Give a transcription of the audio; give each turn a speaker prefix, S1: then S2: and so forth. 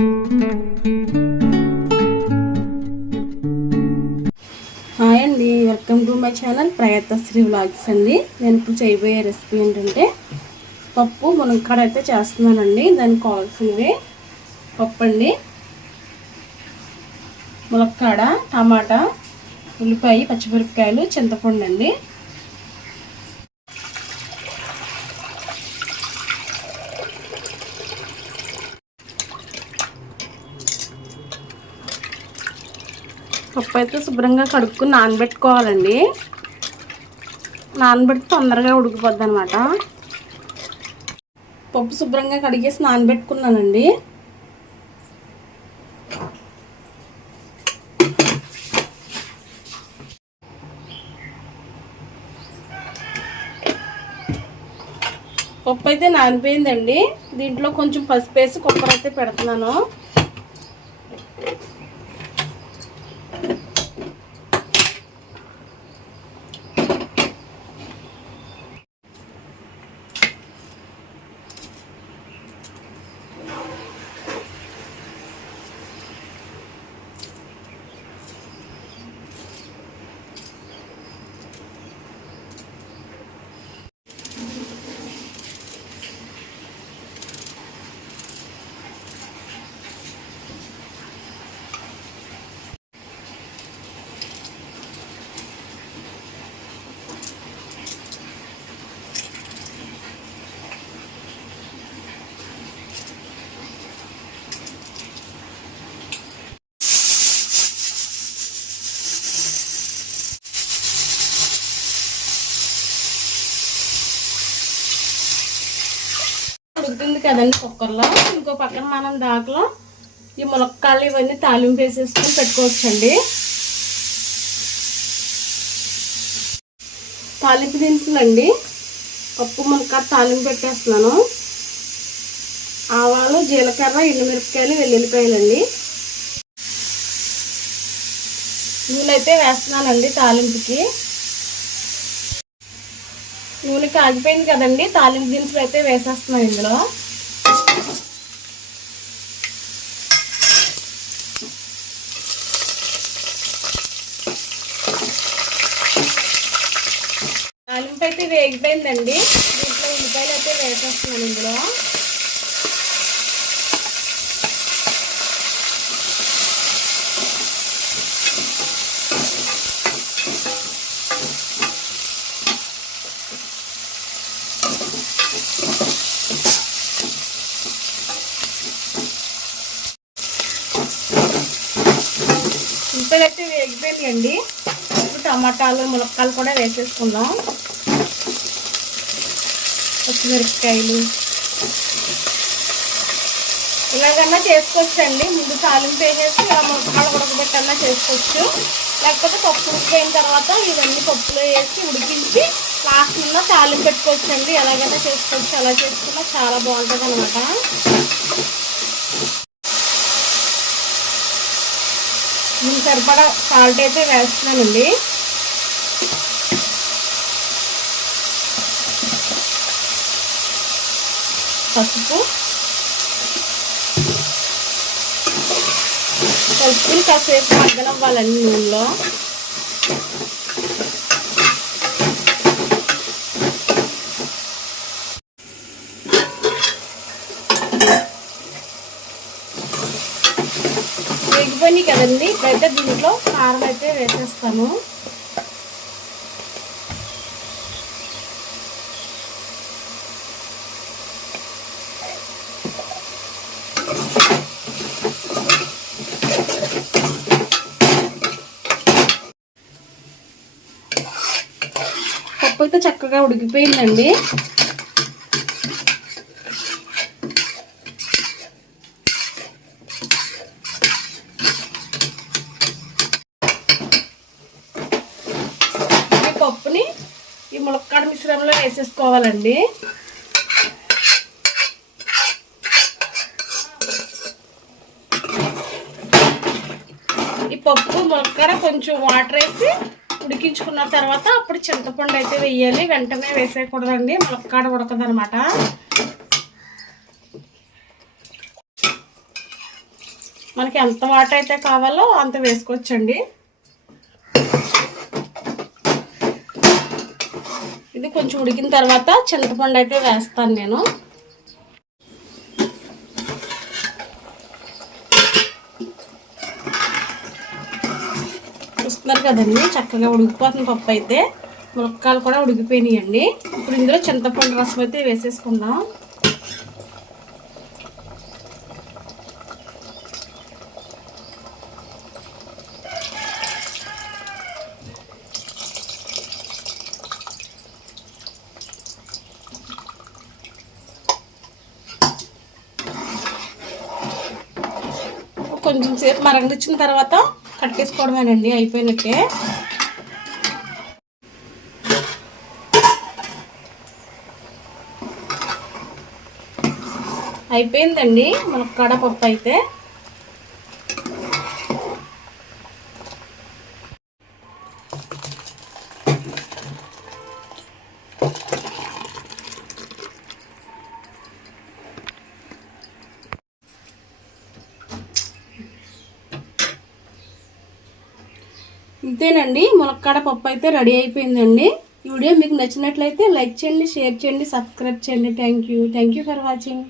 S1: Hi అండి welcome to my channel Prayatnasri vlogs అండి. నేను ఇప్పుడు చేయబోయే రెసిపీ ఏంటంటే పప్పు మునక్కాడ అయితే చేస్తున్నానండి. దానికి కావాల్సినవి పప్పు అండి ములక్కాడ టమాటా ఉల్లిపాయ పచ్చిమిరపకాయలు చింతపండు అండి పప్పు అయితే శుభ్రంగా కడుక్కుని నానబెట్టుకోవాలండి. నానబెడితే తొందరగా ఉడికిపోద్ది అనమాట పప్పు శుభ్రంగా కడిగేసి నానబెట్టుకున్నానండి. పప్పు అయితే నానిపోయిందండి. దీంట్లో కొంచెం పసుపు వేసి కుక్కర్ అయితే పెడుతున్నాను. ఉడుకుతుంది కదండి కుక్కర్లో. ఇంకో పక్కన మనం దాకలో ఈ ములక్కాళ్ళు ఇవన్నీ తాలింపు వేసేసుకొని పెట్టుకోవచ్చండి. తాలింపు దినుసులండి. పప్పు ములక్కాడ తాలింపు పెట్టేస్తున్నాను. ఆవాలు జీలకర్ర ఎండుమిరపకాయలు వెల్లుల్లిపాయలండి. నూనె అయితే వేస్తున్నానండి తాలింపుకి. నూనె కాగిపోయింది కదండి తాలింపు దినుసులు అయితే వేసేస్తున్నాను ఇందులో. తాలింపు అయితే వేగిపోయిందండి. దీంట్లో ఉల్లిపాయలు అయితే వేసేస్తున్నాను ఇందులో. ఉల్లిపాయలు అయితే వేగిపోయినాయండి. ఇప్పుడు టమాటాలు ములక్కాయలు కూడా వేసేసుకుందాం. పచ్చిమిరపకాయలు. ఇలాగన్నా చేసుకోవచ్చండి. ముందు తాలింపు వేసేసి ఇలా ములక్కాయలు ఉడకబెట్టన్నా చేసుకోవచ్చు. లేకపోతే పప్పు ఉడికిపోయిన తర్వాత ఇవన్నీ పప్పులో వేసి ఉడికించి లాస్ట్లో తాలింపు పెట్టుకోవచ్చండి. ఎలాగైనా చేసుకోవచ్చు. అలా చేసుకున్నా చాలా బాగుంటుంది అనమాట నేను సరిపడా సాల్ట్ అయితే వేస్తున్నానండి. పసుపు. కలుపుకుని కాసేపు మగ్గనవ్వాలండి నూనెలో. వేగిపోయినాయి కదండి ఇప్పుడైతే దీంట్లో కారం అయితే వేసేస్తాను. పప్పు అయితే చక్కగా ఉడికిపోయిందండి. పప్పుని ఈ ములక్కాడ మిశ్రమంలో వేసేసుకోవాలండి. ఈ పప్పు ములక్కాడ కొంచెం వాటర్ వేసి ఉడికించుకున్న తర్వాత అప్పుడు చింతపండు అయితే వేయాలి. వెంటనే వేసేయకూడదండి. ములక్కాడ ఉడకదనమాట మనకి ఎంత వాటర్ అయితే కావాలో అంత వేసుకోవచ్చండి. ఇది కొంచెం ఉడికిన తర్వాత చింతపండు అయితే వేస్తాను నేను. చూస్తున్నారు కదండి. చక్కగా ఉడికిపోతుంది పప్పు అయితే. ములక్కాయలు కూడా ఉడికిపోయినాయండి. ఇప్పుడు ఇందులో చింతపండు రసం అయితే వేసేసుకుందాం. కొంచెం సేపు మరగనిచ్చిన తర్వాత కట్టేసుకోవడమేనండి అయిపోయినట్టే. అయిపోయిందండి మనకు పప్పు అయితే. ఇంతేనండి ములక్కాడ పప్పు అయితే రెడీ అయిపోయిందండి. ఈ వీడియో మీకు నచ్చినట్లయితే లైక్ చేయండి షేర్ చేయండి సబ్స్క్రైబ్ చేయండి. Thank you thank you for watching